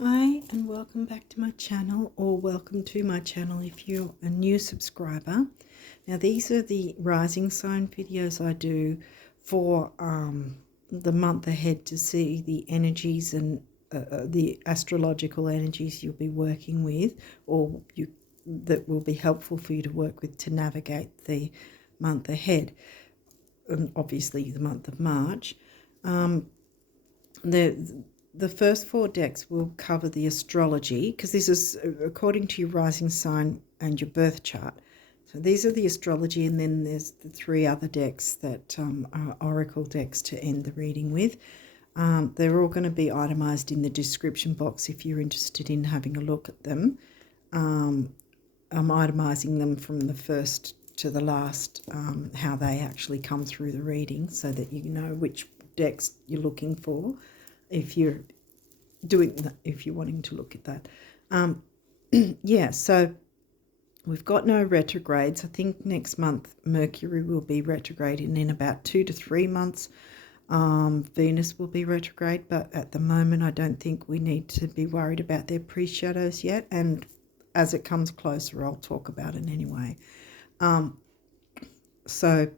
Hi and welcome back to my channel, or welcome to my channel if you're a new subscriber. Now these are the rising sign videos I do for the month ahead to see the energies and the astrological energies you'll be working with, or that will be helpful for you to work with to navigate the month ahead, and obviously the month of March. The first four decks will cover the astrology, because this is according to your rising sign and your birth chart. So these are the astrology, and then there's the three other decks that are oracle decks to end the reading with. They're all going to be itemized in the description box if you're interested in having a look at them. I'm itemizing them from the first to the last, how they actually come through the reading, so that you know which decks you're looking for if you're wanting to look at that. Yeah, so we've got no retrogrades. I think next month Mercury will be retrograde, and in about 2 to 3 months Venus will be retrograde, but at the moment I don't think we need to be worried about their pre-shadows yet, and as it comes closer I'll talk about it anyway. So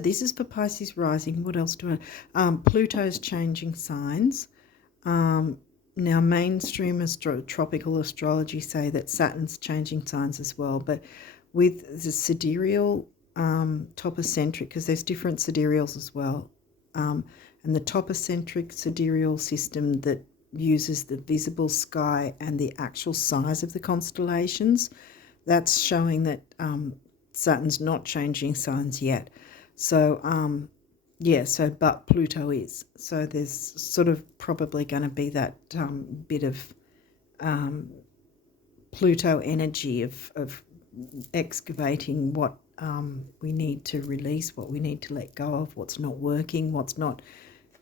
this is for Pisces rising. What else do I... Pluto's changing signs. Now mainstream tropical astrology say that Saturn's changing signs as well, but with the sidereal topocentric, because there's different sidereals as well, and the topocentric sidereal system that uses the visible sky and the actual size of the constellations, that's showing that Saturn's not changing signs yet. So but Pluto is. So there's sort of probably going to be that bit of Pluto energy of excavating what we need to release, what we need to let go of, what's not working, what's not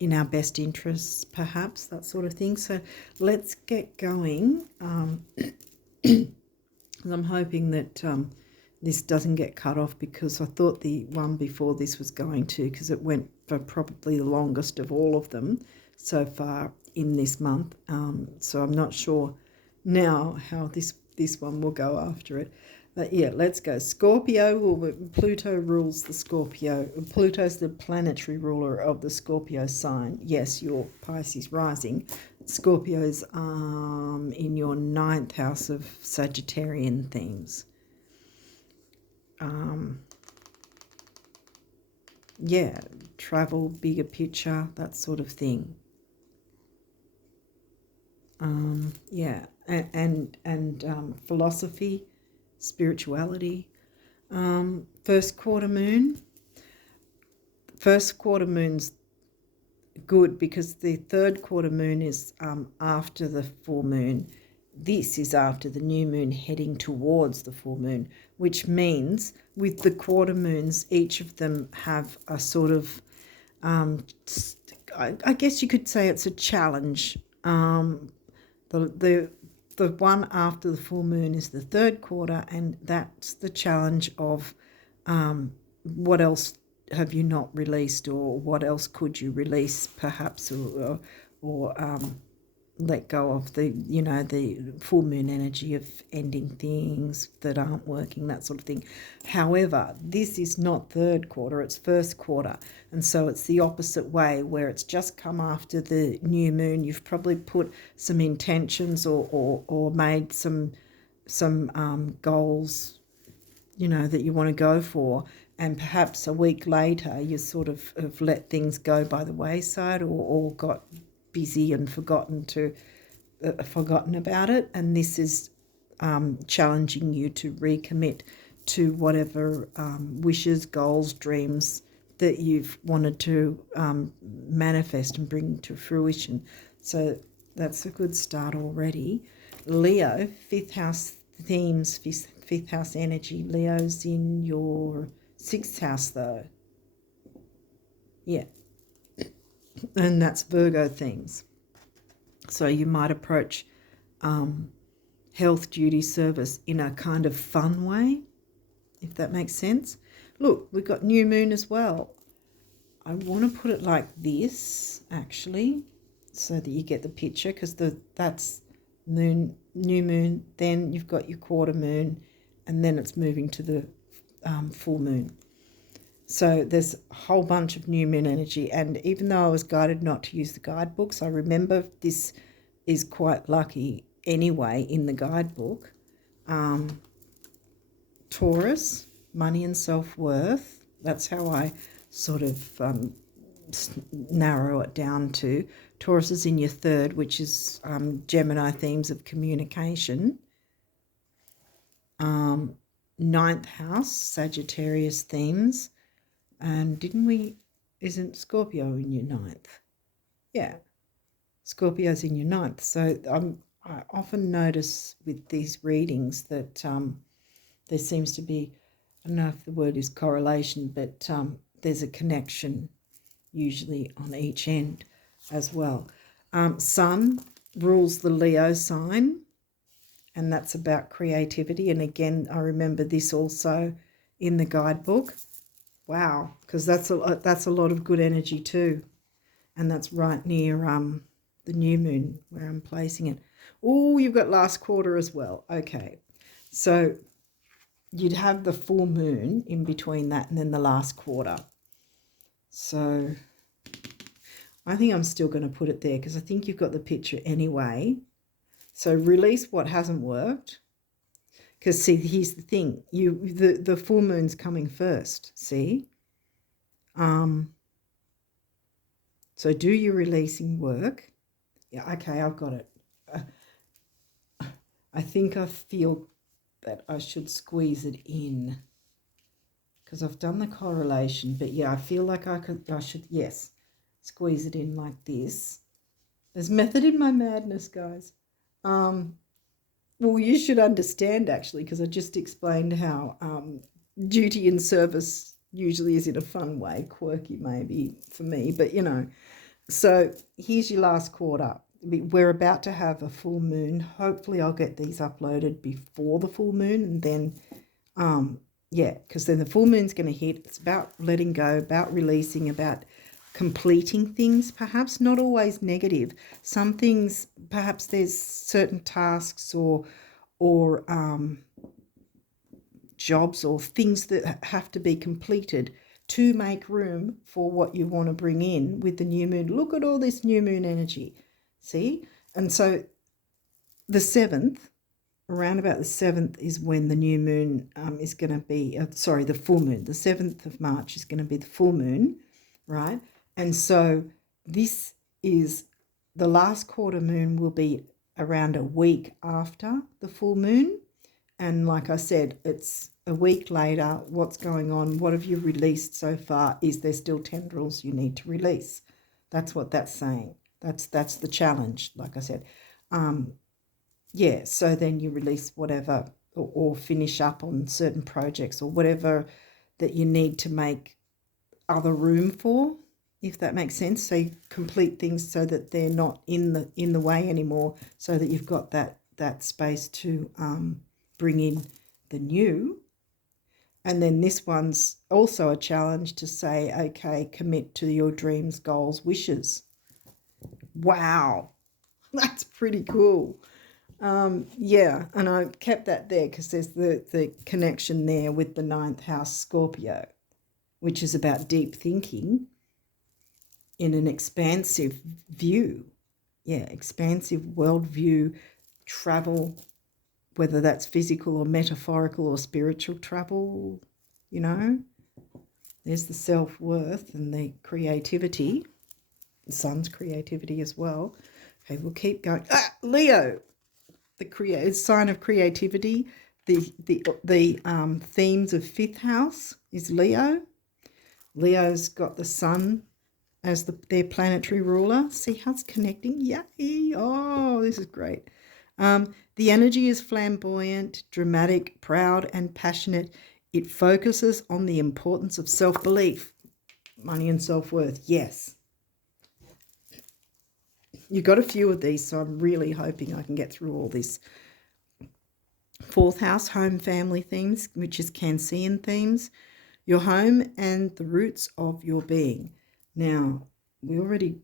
in our best interests, perhaps, that sort of thing. So let's get going. I'm hoping that this doesn't get cut off, because I thought the one before this was going to, because it went for probably the longest of all of them so far in this month. So I'm not sure now how this one will go after it. But yeah, let's go. Scorpio, Pluto rules the Scorpio. Pluto's the planetary ruler of the Scorpio sign. Yes, your Pisces rising. Scorpio's in your 9th house of Sagittarian themes. Travel, bigger picture, that sort of thing. And philosophy, spirituality. First quarter moon. First quarter moon's good, because the third quarter moon is after the full moon. This is after the new moon, heading towards the full moon, which means with the quarter moons, each of them have a sort of, I guess you could say it's a challenge. The one after the full moon is the third quarter, and that's the challenge of what else have you not released, or what else could you release, perhaps, or let go of, the full moon energy of ending things that aren't working, that sort of thing. However, this is not third quarter, it's first quarter, and so it's the opposite way, where it's just come after the new moon. You've probably put some intentions or made some goals, that you want to go for, and perhaps a week later you sort of have let things go by the wayside, or got busy and forgotten about it, and this is challenging you to recommit to whatever wishes, goals, dreams that you've wanted to manifest and bring to fruition. So that's a good start already. Leo, 5th house themes, 5th house energy. Leo's in your 6th house though. Yeah. And that's Virgo themes. So you might approach health, duty, service in a kind of fun way, if that makes sense. Look, we've got new moon as well. I want to put it like this, actually. so that you get the picture, because that's new moon, then you've got your quarter moon, and then it's moving to the full moon. So there's a whole bunch of new moon energy, and even though I was guided not to use the guidebooks, I remember this is quite lucky anyway in the guidebook. Taurus, money and self-worth, that's how I sort of narrow it down to. Taurus is in your third, which is Gemini themes of communication. Ninth house, Sagittarius themes. And isn't Scorpio in your ninth? Yeah, Scorpio's in your ninth. So I often notice with these readings that there seems to be, I don't know if the word is correlation, but there's a connection usually on each end as well. Sun rules the Leo sign, and that's about creativity. And again, I remember this also in the guidebook. Wow, because that's a lot of good energy too, and that's right near the new moon where I'm placing it. Oh, you've got last quarter as well. Okay, so you'd have the full moon in between that and then the last quarter. So I think I'm still going to put it there because I think you've got the picture anyway. So release what hasn't worked. Because, see, here's the thing. The full moon's coming first, see? So do your releasing work. Yeah, okay, I've got it. I think I feel that I should squeeze it in because I've done the correlation. But, yeah, I feel like I should, yes, squeeze it in like this. There's method in my madness, guys. Well, you should understand, actually, because I just explained how duty and service usually is in a fun way, quirky maybe for me, but, you know. So here's your last quarter. We're about to have a full moon. Hopefully I'll get these uploaded before the full moon, and then, yeah, because then the full moon's going to hit. It's about letting go, about releasing, about completing things, perhaps not always negative. Some things, perhaps there's certain tasks or jobs or things that have to be completed to make room for what you want to bring in with the new moon. Look at all this new moon energy, see? And so the 7th, around about the 7th is when the new moon is going to be, the full moon. The 7th of March is going to be the full moon, right? And so this is the last quarter moon will be around a week after the full moon. And like I said, it's a week later. What's going on? What have you released so far? Is there still tendrils you need to release? That's what that's saying. That's the challenge, like I said. Yeah, so then you release whatever or finish up on certain projects or whatever that you need to make other room for, if that makes sense. So you complete things so that they're not in the way anymore, so that you've got that space to bring in the new. And then this one's also a challenge to say, okay, commit to your dreams, goals, wishes. Wow, that's pretty cool. Yeah, and I kept that there because there's the connection there with the 9th house Scorpio, which is about deep thinking in an expansive view. Yeah, expansive worldview, travel, whether that's physical or metaphorical or spiritual travel, you know. There's the self-worth and the creativity. The sun's creativity as well. Okay, we'll keep going. Leo, the sign of creativity. The themes of 5th house is Leo. Leo's got the sun as their planetary ruler. See how it's connecting? Yay! Oh, this is great. The energy is flamboyant, dramatic, proud, and passionate. It focuses on the importance of self-belief, money and self-worth. Yes. You got a few of these, so I'm really hoping I can get through all this. 4th house, home, family themes, which is Cancerian themes. Your home and the roots of your being. Now, we already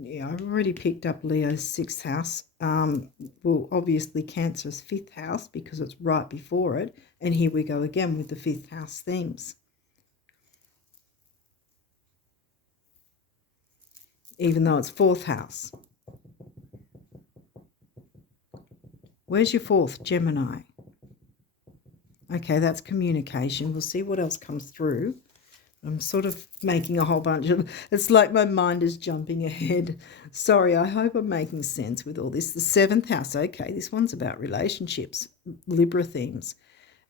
yeah, I've already picked up Leo's 6th house. Well, obviously Cancer's 5th house because it's right before it. And here we go again with the 5th house themes. Even though it's 4th house. Where's your 4th? Gemini. Okay, that's communication. We'll see what else comes through. I'm sort of making a whole bunch of... It's like my mind is jumping ahead. Sorry, I hope I'm making sense with all this. The 7th house. Okay, this one's about relationships, Libra themes.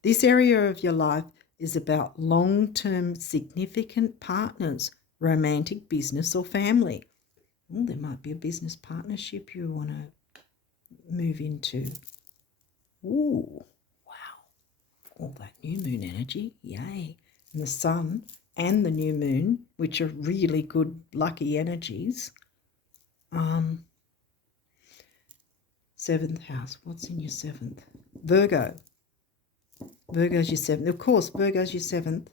This area of your life is about long-term significant partners, romantic, business or family. Oh, there might be a business partnership you want to move into. Ooh, wow. All that new moon energy, yay. And the sun and the new moon, which are really good, lucky energies. 7th house, what's in your 7th? Virgo. Virgo's your 7th. Of course, Virgo's your 7th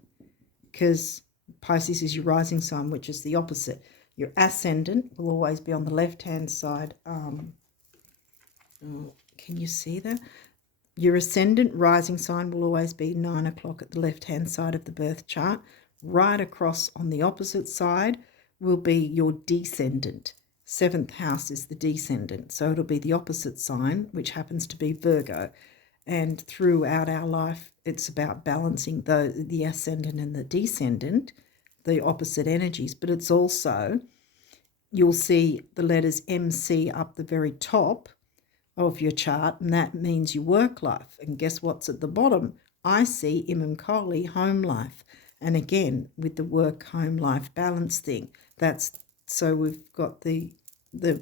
because Pisces is your rising sign, which is the opposite. Your ascendant will always be on the left-hand side. Can you see that? Your ascendant rising sign will always be 9 o'clock at the left-hand side of the birth chart. Right across on the opposite side will be your descendant. 7th house is the descendant, so it'll be the opposite sign, which happens to be Virgo. And throughout our life, it's about balancing the ascendant and the descendant, the opposite energies, but it's also, you'll see the letters MC up the very top of your chart, and that means your work life. And guess what's at the bottom? I see Imam Kohli, home life. And again, with the work-home life balance thing, that's so we've got the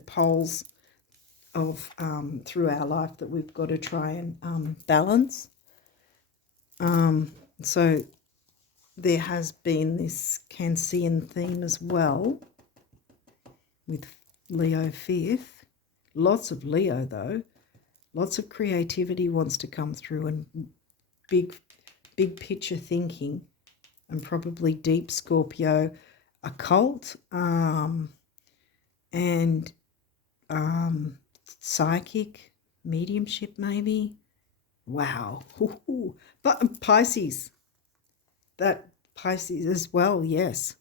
poles of through our life that we've got to try and balance. So there has been this Cancerian theme as well with Leo 5th. Lots of Leo though. Lots of creativity wants to come through and big picture thinking, and probably deep Scorpio occult and psychic mediumship maybe. Wow. But Pisces, that Pisces as well, yes.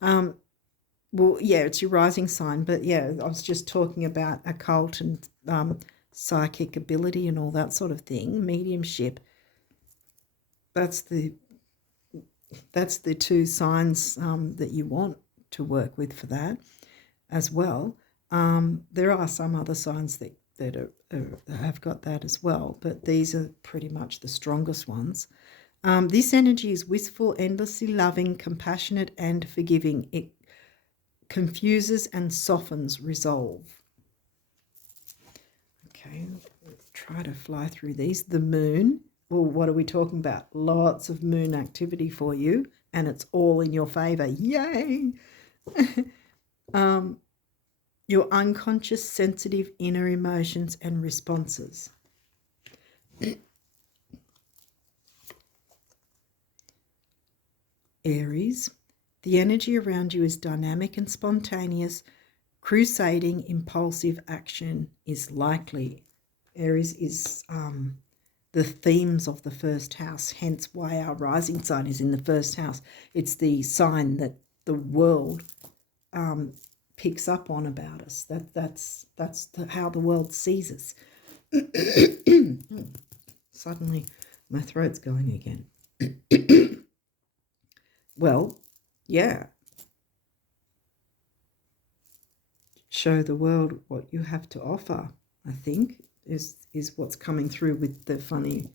Well, yeah, it's your rising sign, but yeah, I was just talking about occult and psychic ability and all that sort of thing, mediumship. That's the two signs that you want to work with for that as well. There are some other signs that have got that as well, but these are pretty much the strongest ones. This energy is wistful, endlessly loving, compassionate, and forgiving. It confuses and softens resolve. Okay, let's try to fly through these. The moon. Well, what are we talking about? Lots of moon activity for you, and it's all in your favor. Yay! Your unconscious, sensitive inner emotions and responses. Aries. The energy around you is dynamic and spontaneous. Crusading, impulsive action is likely. Aries is the themes of the first house, hence why our rising sign is in the first house. It's the sign that the world picks up on about us. That's how the world sees us. Suddenly my throat's going again. Well, yeah. Show the world what you have to offer, I think, is what's coming through with the funny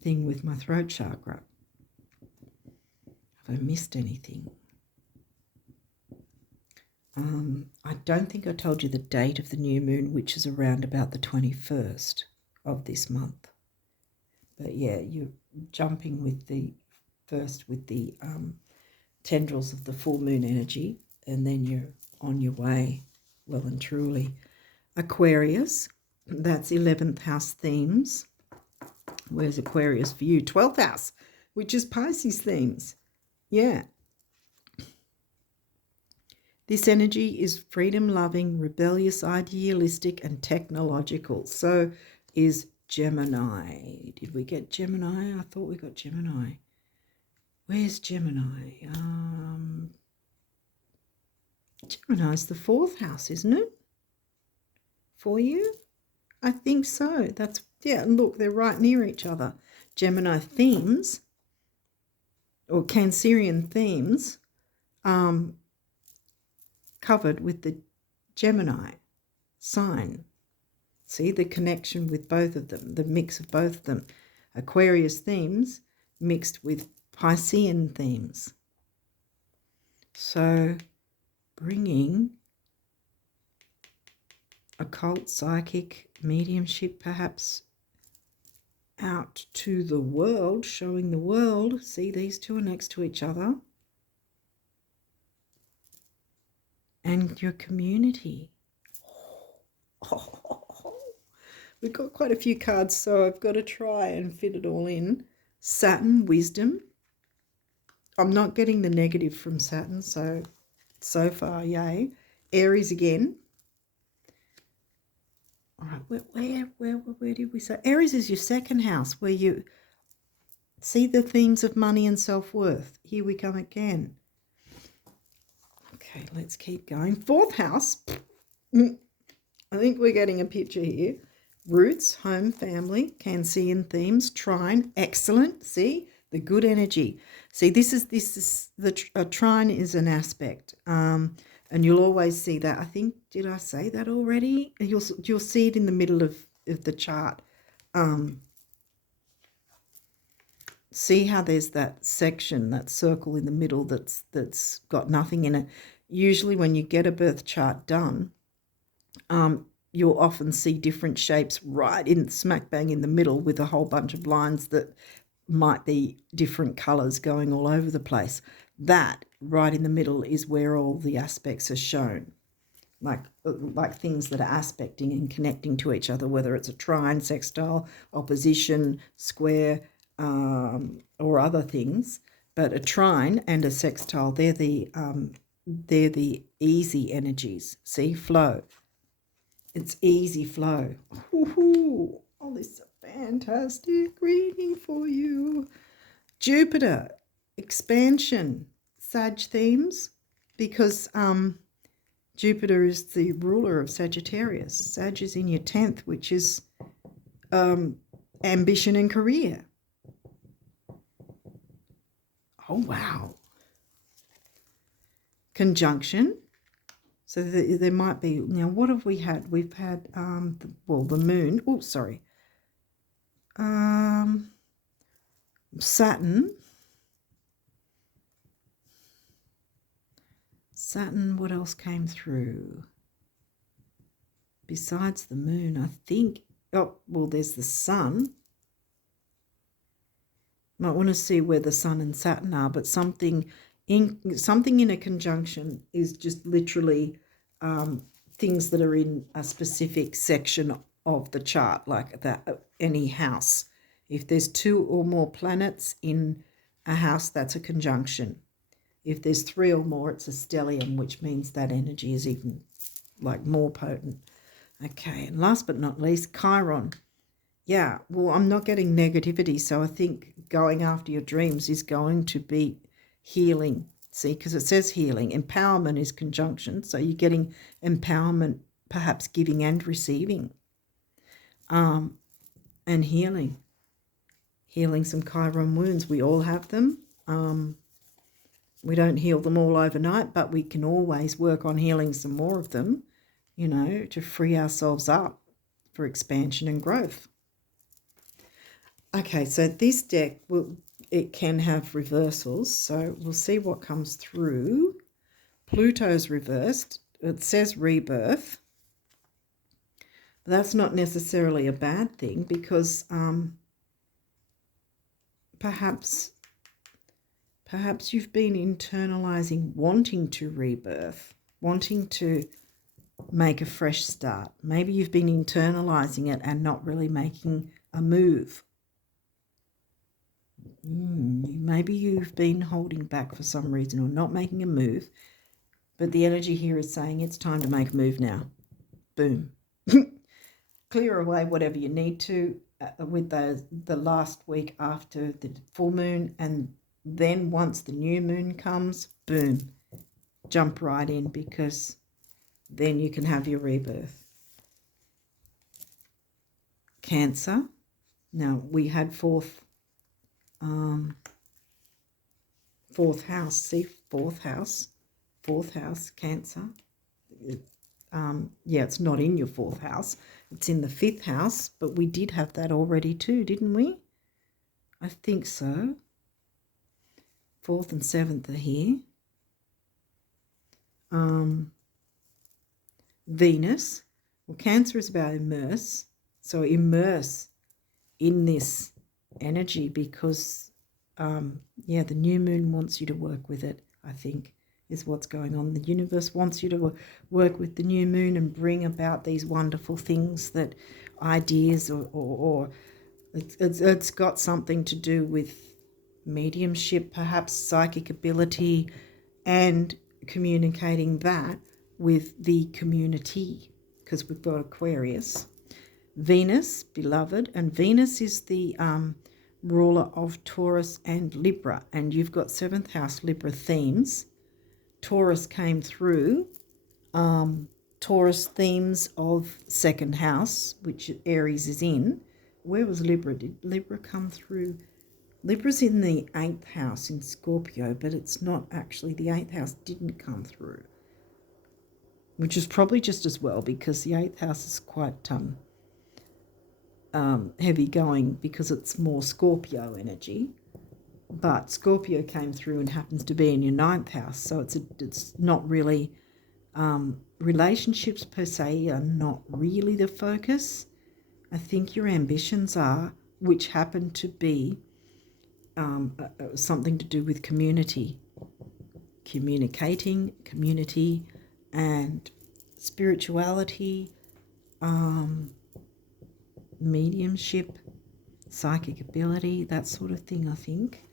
thing with my throat chakra. Have I missed anything? I don't think I told you the date of the new moon, which is around about the 21st of this month. But yeah, you're jumping with the first with the tendrils of the full moon energy, and then you're on your way well and truly. Aquarius, that's 11th house themes. Where's Aquarius for you? 12th house, which is Pisces themes. Yeah. This energy is freedom-loving, rebellious, idealistic, and technological. So is Gemini. Did we get Gemini? I thought we got Gemini. Where's Gemini? Gemini's the 4th house, isn't it? For you? I think so. That's, yeah, look, they're right near each other. Gemini themes, or Cancerian themes, covered with the Gemini sign. See the connection with both of them, the mix of both of them. Aquarius themes mixed with Piscean themes. So bringing occult, psychic, mediumship perhaps out to the world, showing the world. See, these two are next to each other. And your community. We've got quite a few cards, so I've got to try and fit it all in. Saturn, wisdom. I'm not getting the negative from Saturn, so far, yay. Aries again. All right, where did we say? Aries is your 2nd house, where you see the themes of money and self-worth. Here we come again. Okay, let's keep going. 4th house. I think we're getting a picture here. Roots, home, family, Cancerian themes, trine, excellent. See, the good energy. See, this is the trine is an aspect, and you'll always see that. I think, did I say that already? You'll see it in the middle of the chart. See how there's that section, that circle in the middle that's got nothing in it. Usually when you get a birth chart done, you'll often see different shapes right in smack bang in the middle with a whole bunch of lines that might be different colours going all over the place. That right in the middle is where all the aspects are shown, like things that are aspecting and connecting to each other, whether it's a trine, sextile, opposition, square, or other things. But a trine and a sextile, they're the easy energies. See, flow. It's easy flow. Ooh, oh, this is a fantastic reading for you. Jupiter, expansion, Sag themes, because Jupiter is the ruler of Sagittarius. Sag is in your 10th, which is ambition and career. Oh, wow. Conjunction. So there might be, now what have we had? We've had, the moon. Oh, sorry. Saturn. Saturn, what else came through? Besides the moon, I think, there's the sun. Might want to see where the sun and Saturn are, but something in a conjunction is just literally things that are in a specific section of the chart, like that any house. If there's 2 or more planets in a house, that's a conjunction. If there's 3 or more, it's a stellium, which means that energy is even like more potent. Okay, and last but not least, Chiron. Yeah, well, I'm not getting negativity, so I think going after your dreams is going to be healing. See, because it says healing. Empowerment is conjunction, so you're getting empowerment, perhaps giving and receiving. And healing. Healing some Chiron wounds. We all have them. We don't heal them all overnight, but we can always work on healing some more of them, to free ourselves up for expansion and growth. Okay, so this deck, it can have reversals, so we'll see what comes through. Pluto's reversed. It says rebirth. That's not necessarily a bad thing, because perhaps you've been internalizing wanting to rebirth, wanting to make a fresh start. Maybe you've been internalizing it and not really making a move. Maybe you've been holding back for some reason or not making a move. But the energy here is saying it's time to make a move now. Boom. Clear away whatever you need to with the last week after the full moon, and then once the new moon comes, boom, jump right in, because then you can have your rebirth. Cancer. Now, we had fourth house. See, fourth house, Cancer. Yeah, it's not in your fourth house. It's in the fifth house, but we did have that already too, didn't we? I think so. Fourth and seventh are here. Venus. Well, Cancer is about immerse. So immerse in this energy, because, yeah, the new moon wants you to work with it, I think, is what's going on. The universe wants you to work with the new moon and bring about these wonderful things, that ideas, or it's got something to do with mediumship, perhaps psychic ability, and communicating that with the community, because we've got Aquarius. Venus, beloved, and Venus is the ruler of Taurus and Libra, and you've got seventh house Libra themes. Taurus came through. Taurus themes of second house, which Aries is in. Where was Libra? Did Libra come through? Libra's in the 8th house in Scorpio, but it's not actually, the 8th house didn't come through, which is probably just as well, because the 8th house is quite heavy going, because it's more Scorpio energy. But Scorpio came through and happens to be in your 9th house, so it's not really, relationships per se are not really the focus. I think your ambitions are, which happen to be something to do with community, communicating, community, and spirituality, mediumship, psychic ability, that sort of thing, I think.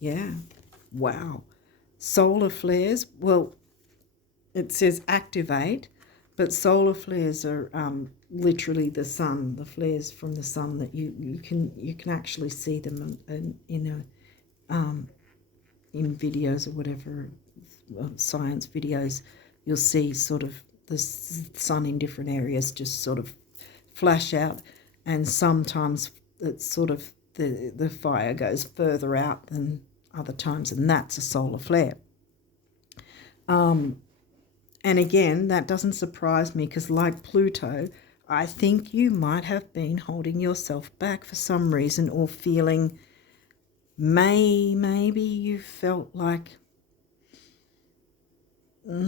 Yeah. Wow. Solar flares. Well, it says activate, but solar flares are literally the sun, the flares from the sun, that you can actually see them in videos or whatever, science videos. You'll see sort of the sun in different areas just sort of flash out, and sometimes it's sort of the fire goes further out than other times, and that's a solar flare. And again, that doesn't surprise me, because like Pluto, I think you might have been holding yourself back for some reason, or feeling maybe you felt like, how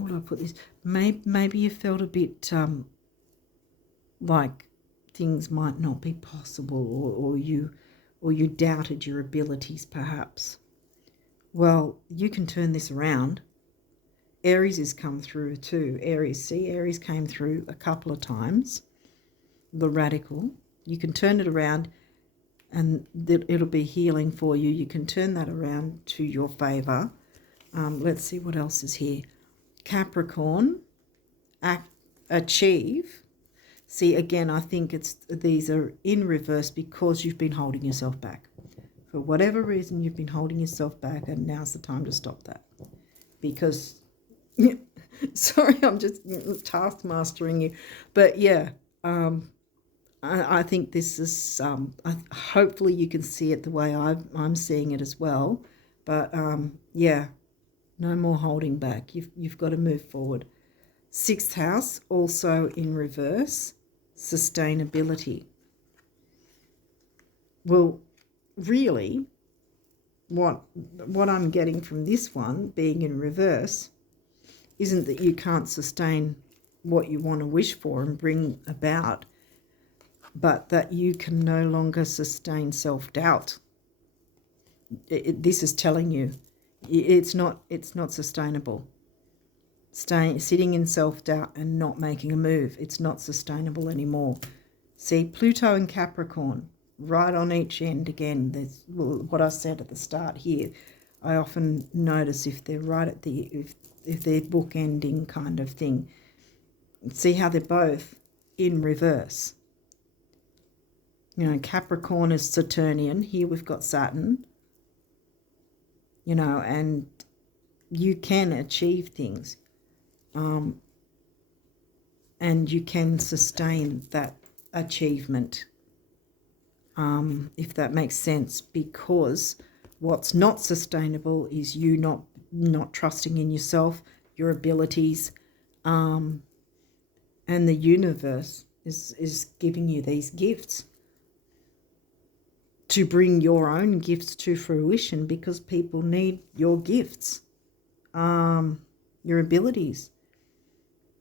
would I put this? Maybe you felt a bit like things might not be possible, or you doubted your abilities, perhaps. Well, you can turn this around. Aries has come through too. Aries came through a couple of times. The radical. You can turn it around, and it'll be healing for you. You can turn that around to your favour. Let's see what else is here. Capricorn, achieve. See, again, I think these are in reverse, because you've been holding yourself back. For whatever reason, you've been holding yourself back, and now's the time to stop that. Because, sorry, I'm just task mastering you. But yeah, I think this is, hopefully you can see it the way I'm seeing it as well. But yeah, no more holding back. You've got to move forward. 6th house, also in reverse, sustainability. Well, really, what I'm getting from this one being in reverse isn't that you can't sustain what you want to wish for and bring about, but that you can no longer sustain self-doubt. This is telling you it's not sustainable. Sitting in self-doubt and not making a move, it's not sustainable anymore. See, Pluto and Capricorn, right on each end again. There's what I said at the start here. I often notice if they're right at the, if they're bookending kind of thing. See how they're both in reverse. You know, Capricorn is Saturnian. Here we've got Saturn. You know, and you can achieve things. And you can sustain that achievement, if that makes sense, because what's not sustainable is you not trusting in yourself, your abilities, and the universe is giving you these gifts to bring your own gifts to fruition, because people need your gifts, your abilities,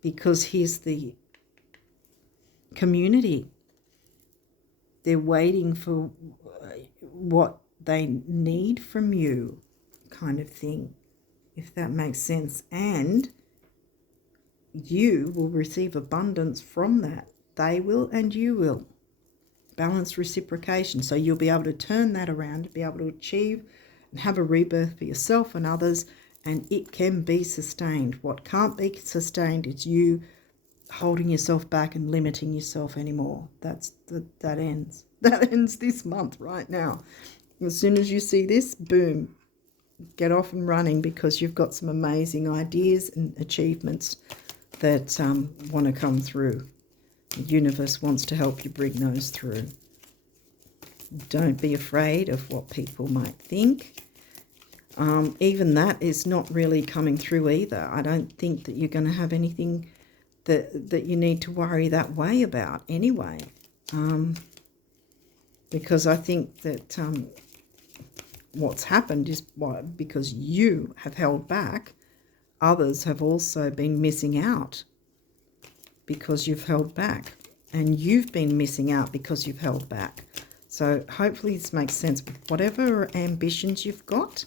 because here's the community. They're waiting for what they need from you, kind of thing, if that makes sense. And you will receive abundance from that. They will and you will. Balanced reciprocation. So you'll be able to turn that around, be able to achieve and have a rebirth for yourself and others, and it can be sustained. What can't be sustained is you holding yourself back and limiting yourself anymore. That ends. That ends this month right now. As soon as you see this, boom, get off and running, because you've got some amazing ideas and achievements that want to come through. The universe wants to help you bring those through. Don't be afraid of what people might think. Even that is not really coming through either. I don't think that you're going to have anything that you need to worry that way about anyway, because I think that what's happened is because you have held back, others have also been missing out because you've held back, and you've been missing out because you've held back. So hopefully this makes sense. With whatever ambitions you've got,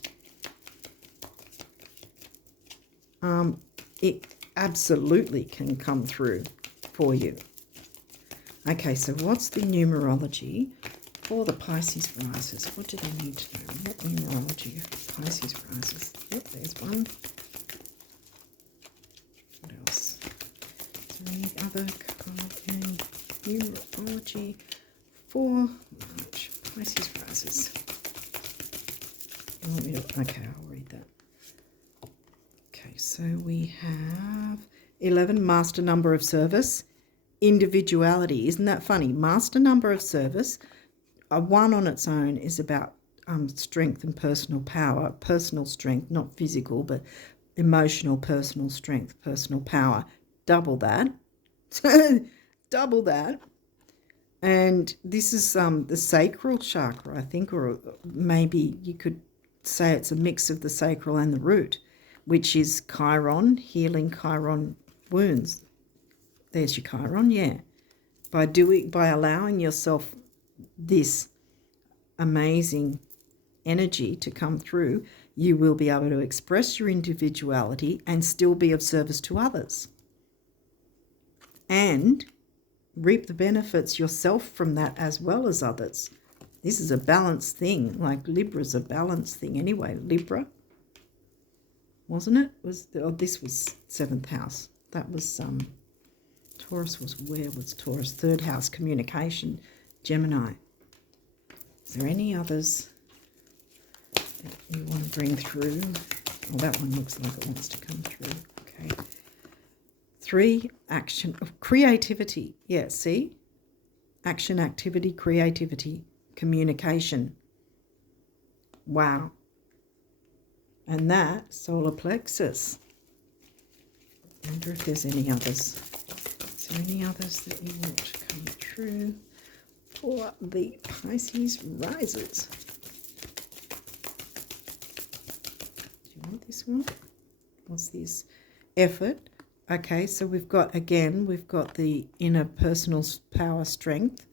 it absolutely can come through for you. Okay, so what's the numerology for the Pisces risers? What do they need to know? What numerology for Pisces risers? Yep, there's one. What else? Is there any other numerology for March Pisces risers? You want me to? Okay, I'll read that. So we have 11, master number of service, individuality. Isn't that funny? Master number of service, a 1 on its own is about strength and personal power, personal strength, not physical, but emotional, personal strength, personal power. Double that. Double that. And this is the sacral chakra, I think, or maybe you could say it's a mix of the sacral and the root, which is Chiron, healing Chiron wounds. There's your Chiron, yeah. By allowing yourself this amazing energy to come through, you will be able to express your individuality and still be of service to others, and reap the benefits yourself from that as well as others. This is a balanced thing, like Libra's a balanced thing anyway. Libra, wasn't it? This was 7th house. That was Taurus was, where was Taurus? 3rd house, communication, Gemini. Is there any others that you want to bring through? Oh, that one looks like it wants to come through. Okay. 3, action of creativity. Yeah, see? Action, activity, creativity, communication. Wow. And that, solar plexus. I wonder if there's any others. Is there any others that you want to come through for the Pisces risers? Do you want this one? What's this? Effort. Okay, so we've got the inner personal power, strength.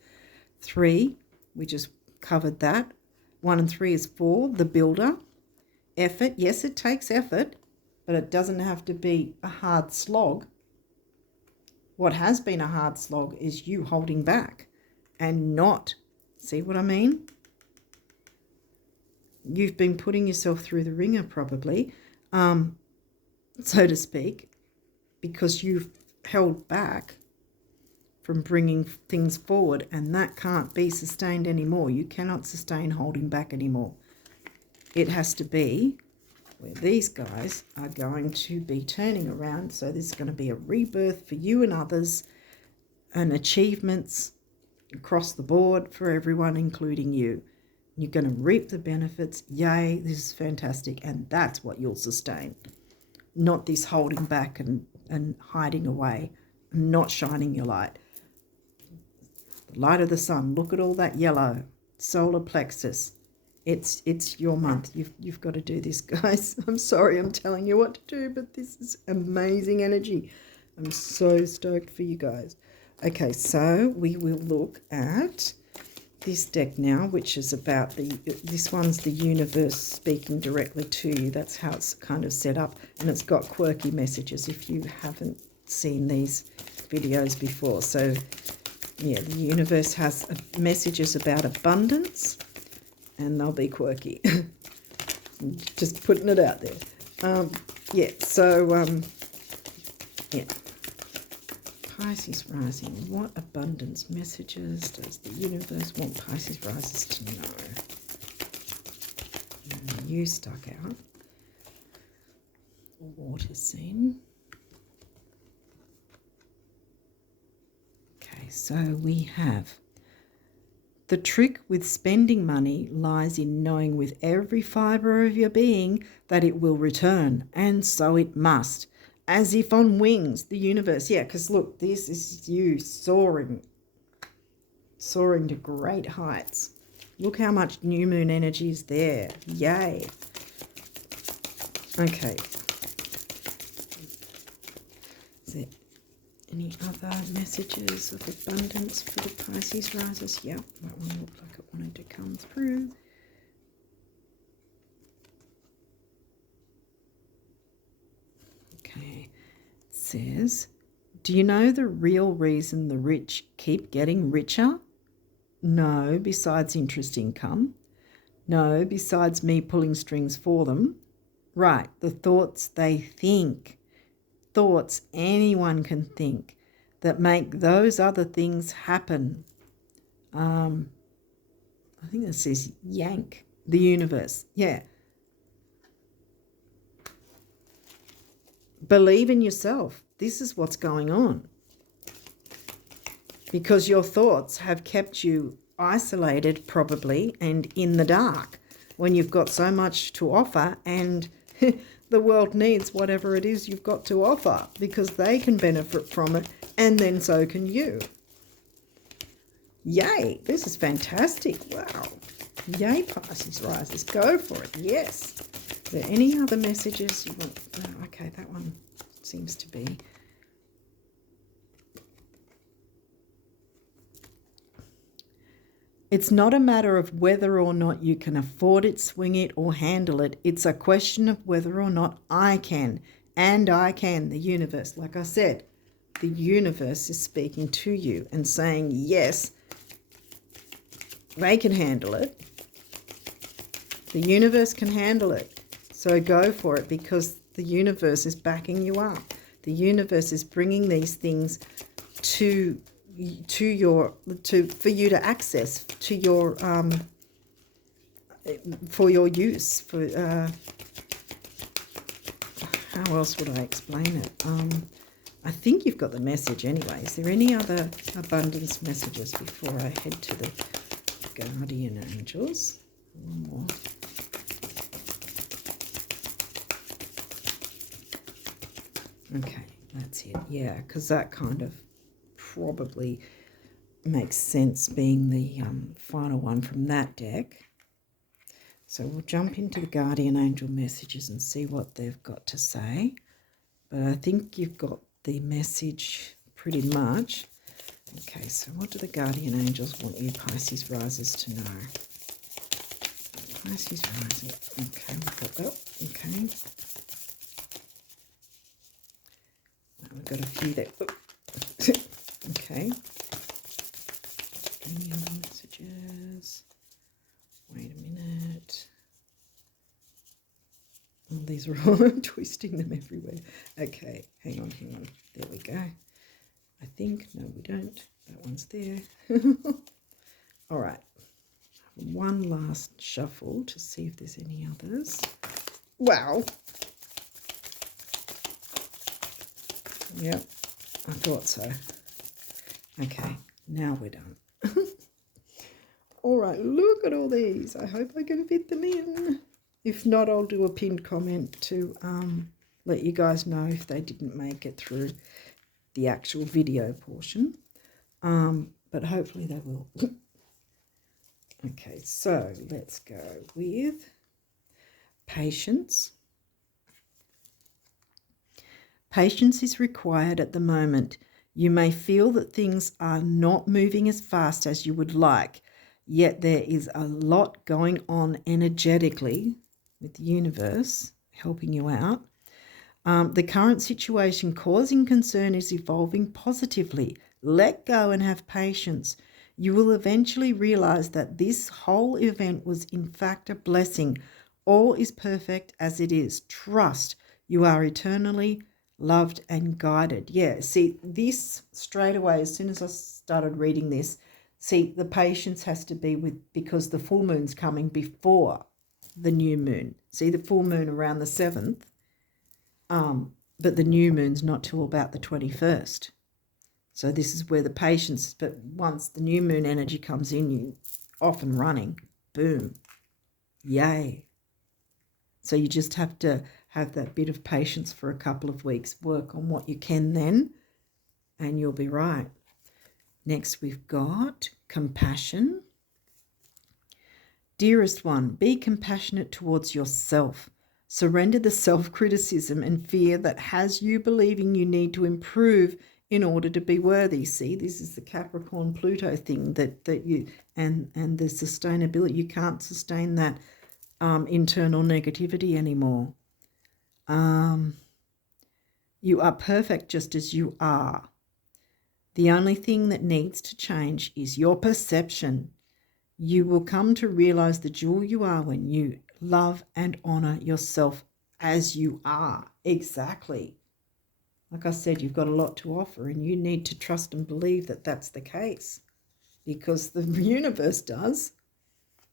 3, we just covered that. 1 and 3 is 4, the builder. Effort, yes, it takes effort, but it doesn't have to be a hard slog. What has been a hard slog is you holding back and not, see what I mean? You've been putting yourself through the ringer probably, so to speak, because you've held back from bringing things forward, and that can't be sustained anymore. You cannot sustain holding back anymore. It has to be where these guys are going to be turning around. So there's going to be a rebirth for you and others, and achievements across the board for everyone, including you. You're going to reap the benefits. Yay, this is fantastic. And that's what you'll sustain. Not this holding back and hiding away, not shining your light. The light of the sun, look at all that yellow, solar plexus. It's your month. You've got to do this, guys. I'm sorry I'm telling you what to do, but this is amazing energy. I'm so stoked for you guys. Okay, so we will look at this deck now, which is about this one's the universe speaking directly to you. That's how it's kind of set up, and it's got quirky messages if you haven't seen these videos before. So yeah, the universe has messages about abundance, and they'll be quirky. Just putting it out there. Yeah, so yeah. Pisces rising, what abundance messages does the universe want Pisces risers to know? You stuck out. Water scene. Okay, so we have the trick with spending money lies in knowing with every fibre of your being that it will return, and so it must. As if on wings, the universe. Yeah, because look, this is you soaring to great heights. Look how much new moon energy is there. Yay. Okay. Is there any other messages of abundance for the Pisces risers? Yep, that one looked like it wanted to come through. Okay. It says, do you know the real reason the rich keep getting richer? No, besides interest income. No, besides me pulling strings for them. Right, the thoughts they think. Thoughts anyone can think that make those other things happen. I think that says yank, the universe. Yeah. Believe in yourself. This is what's going on. Because your thoughts have kept you isolated probably and in the dark when you've got so much to offer, and the world needs whatever it is you've got to offer because they can benefit from it, and then so can you. Yay, this is fantastic. Wow. Yay, Pisces risers. Go for it. Yes. Is there any other messages you want? Oh, okay, that one seems to be. It's not a matter of whether or not you can afford it, swing it, or handle it. It's a question of whether or not I can. And I can, the universe. Like I said, the universe is speaking to you and saying, yes, they can handle it. The universe can handle it. So go for it, because the universe is backing you up. The universe is bringing these things for you to access, to your for your use. For how else would I explain it? I think you've got the message anyway. Is there any other abundance messages before I head to the guardian angels? One more. Okay, that's it. Yeah, because that kind of probably makes sense, being the final one from that deck. So we'll jump into the guardian angel messages and see what they've got to say. But I think you've got the message pretty much. Okay, so what do the guardian angels want you Pisces risers to know? Pisces rising. Okay, we've got that. Okay. We've got a few there. Okay. Any other messages? Wait a minute. these are all, I'm twisting them everywhere. Okay, hang on. There we go. I think, no we don't. That one's there. All right. One last shuffle to see if there's any others. Wow. Yep, I thought so. Okay, now we're done. All right, look at all these. I hope I can fit them in. If not, I'll do a pinned comment to let you guys know if they didn't make it through the actual video portion. But hopefully they will. Okay, so let's go with patience. Patience is required at the moment. You may feel that things are not moving as fast as you would like, yet there is a lot going on energetically with the universe helping you out. The current situation causing concern is evolving positively. Let go and have patience. You will eventually realize that this whole event was in fact a blessing. All is perfect as it is. Trust. You are eternally loved and guided. Yeah, see, this straight away, as soon as I started reading this, see, the patience has to be with, because the full moon's coming before the new moon. See, the full moon around the 7th, but the new moon's not till about the 21st. So this is where the patience, but once the new moon energy comes in, you off and running, boom, yay. So you just have to have that bit of patience for a couple of weeks, work on what you can then, and you'll be right. Next we've got compassion. Dearest one, be compassionate towards yourself. Surrender the self-criticism and fear that has you believing you need to improve in order to be worthy. See, this is the Capricorn Pluto thing that you and the sustainability. You can't sustain that internal negativity anymore. You are perfect just as you are. The only thing that needs to change is your perception. You will come to realize the jewel you are when you love and honor yourself as you are. Exactly. Like I said, you've got a lot to offer and you need to trust and believe that that's the case, because the universe does.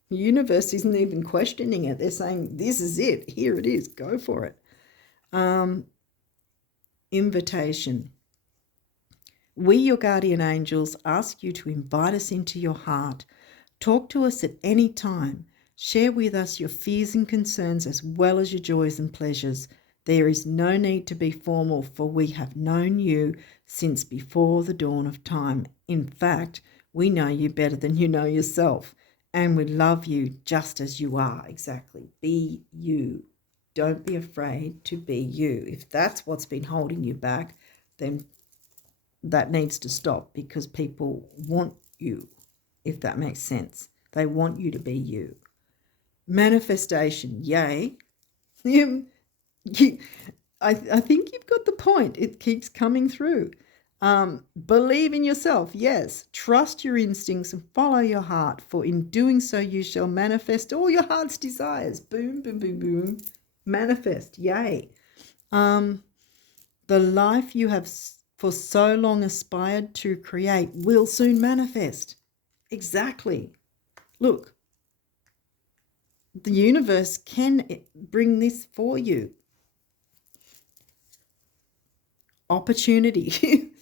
The universe isn't even questioning it. They're saying, this is it. Here it is. Go for it. Invitation. We, your guardian angels, ask you to invite us into your heart. Talk to us at any time. Share with us your fears and concerns as well as your joys and pleasures. There is no need to be formal, for we have known you since before the dawn of time. In fact, we know you better than you know yourself, and we love you just as you are. Exactly. Be you. Don't be afraid to be you. If that's what's been holding you back, then that needs to stop, because people want you, if that makes sense. They want you to be you. Manifestation, yay. I think you've got the point. It keeps coming through. Believe in yourself, yes. Trust your instincts and follow your heart, for in doing so you shall manifest all your heart's desires. Boom, boom, boom, boom. Manifest, yay. The life you have for so long aspired to create will soon manifest. Exactly. Look, the universe can bring this for you. Opportunity.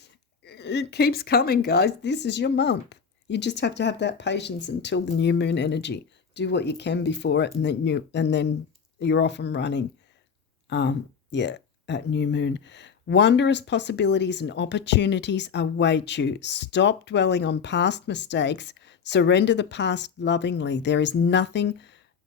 It keeps coming, guys. This is your month. You just have to have that patience until the new moon energy. Do what you can before it, and then you're off and running. At new moon. Wondrous possibilities and opportunities await you. Stop dwelling on past mistakes. Surrender the past lovingly. There is nothing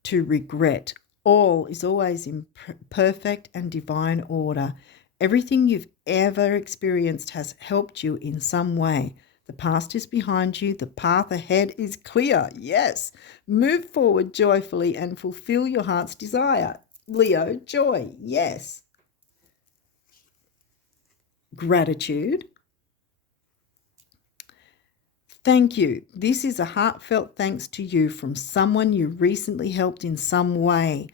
to regret. All is always in perfect and divine order. Everything you've ever experienced has helped you in some way. The past is behind you. The path ahead is clear. Yes. Move forward joyfully and fulfill your heart's desire. Leo, joy. Yes. Gratitude. Thank you. This is a heartfelt thanks to you from someone you recently helped in some way.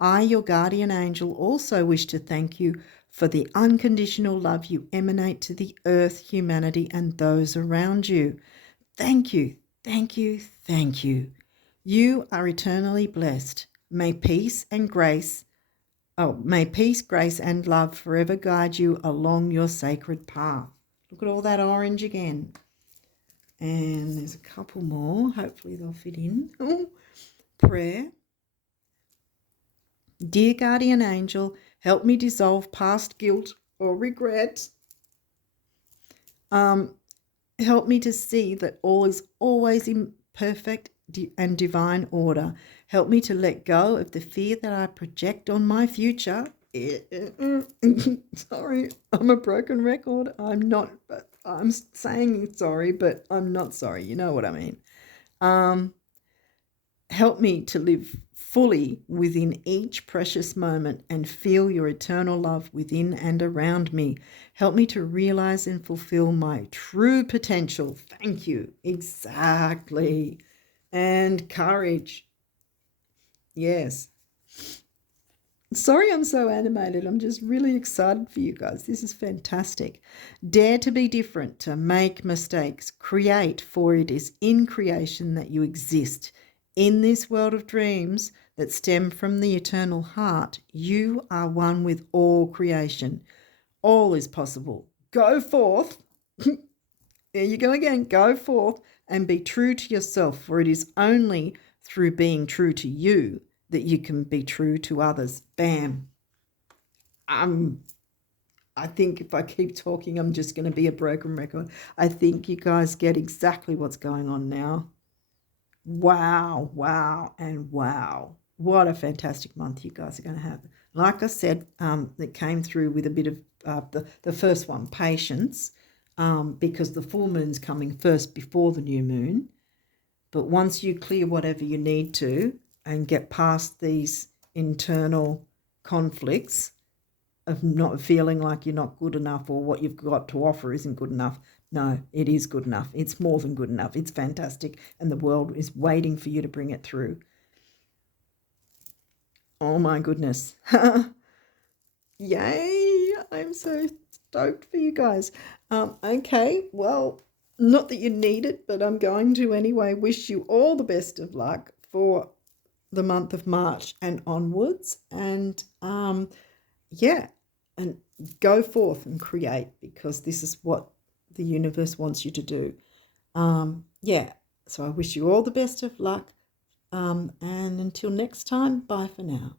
I, your guardian angel, also wish to thank you for the unconditional love you emanate to the earth, humanity, and those around you. Thank you, thank you, thank you. You are eternally blessed. May peace, grace, and love forever guide you along your sacred path. Look at all that orange again. And there's a couple more. Hopefully they'll fit in. Prayer. Dear guardian angel, help me dissolve past guilt or regret. Help me to see that all is always in perfect and divine order. Help me to let go of the fear that I project on my future. Sorry, I'm a broken record. I'm saying sorry, but I'm not sorry. You know what I mean. Help me to live fully within each precious moment and feel your eternal love within and around me. Help me to realize and fulfill my true potential. Thank you. Exactly. And courage. Yes. Sorry I'm so animated. I'm just really excited for you guys. This is fantastic. Dare to be different, to make mistakes, create, for it is in creation that you exist. In this world of dreams that stem from the eternal heart, you are one with all creation. All is possible. Go forth. There you go again. Go forth and be true to yourself, for it is only through being true to you that you can be true to others. Bam. I think if I keep talking, I'm just going to be a broken record. I think you guys get exactly what's going on now. Wow, wow, and wow. What a fantastic month you guys are going to have. Like I said, it came through with a bit of the first one, patience, because the full moon's coming first before the new moon. But once you clear whatever you need to and get past these internal conflicts of not feeling like you're not good enough or what you've got to offer isn't good enough. No, it is good enough. It's more than good enough. It's fantastic. And the world is waiting for you to bring it through. Oh my goodness. Yay. I'm so stoked for you guys. Okay, well, not that you need it, but I'm going to anyway wish you all the best of luck for the month of March and onwards. And yeah, and go forth and create, because this is what the universe wants you to do. Yeah, so I wish you all the best of luck. And until next time, bye for now.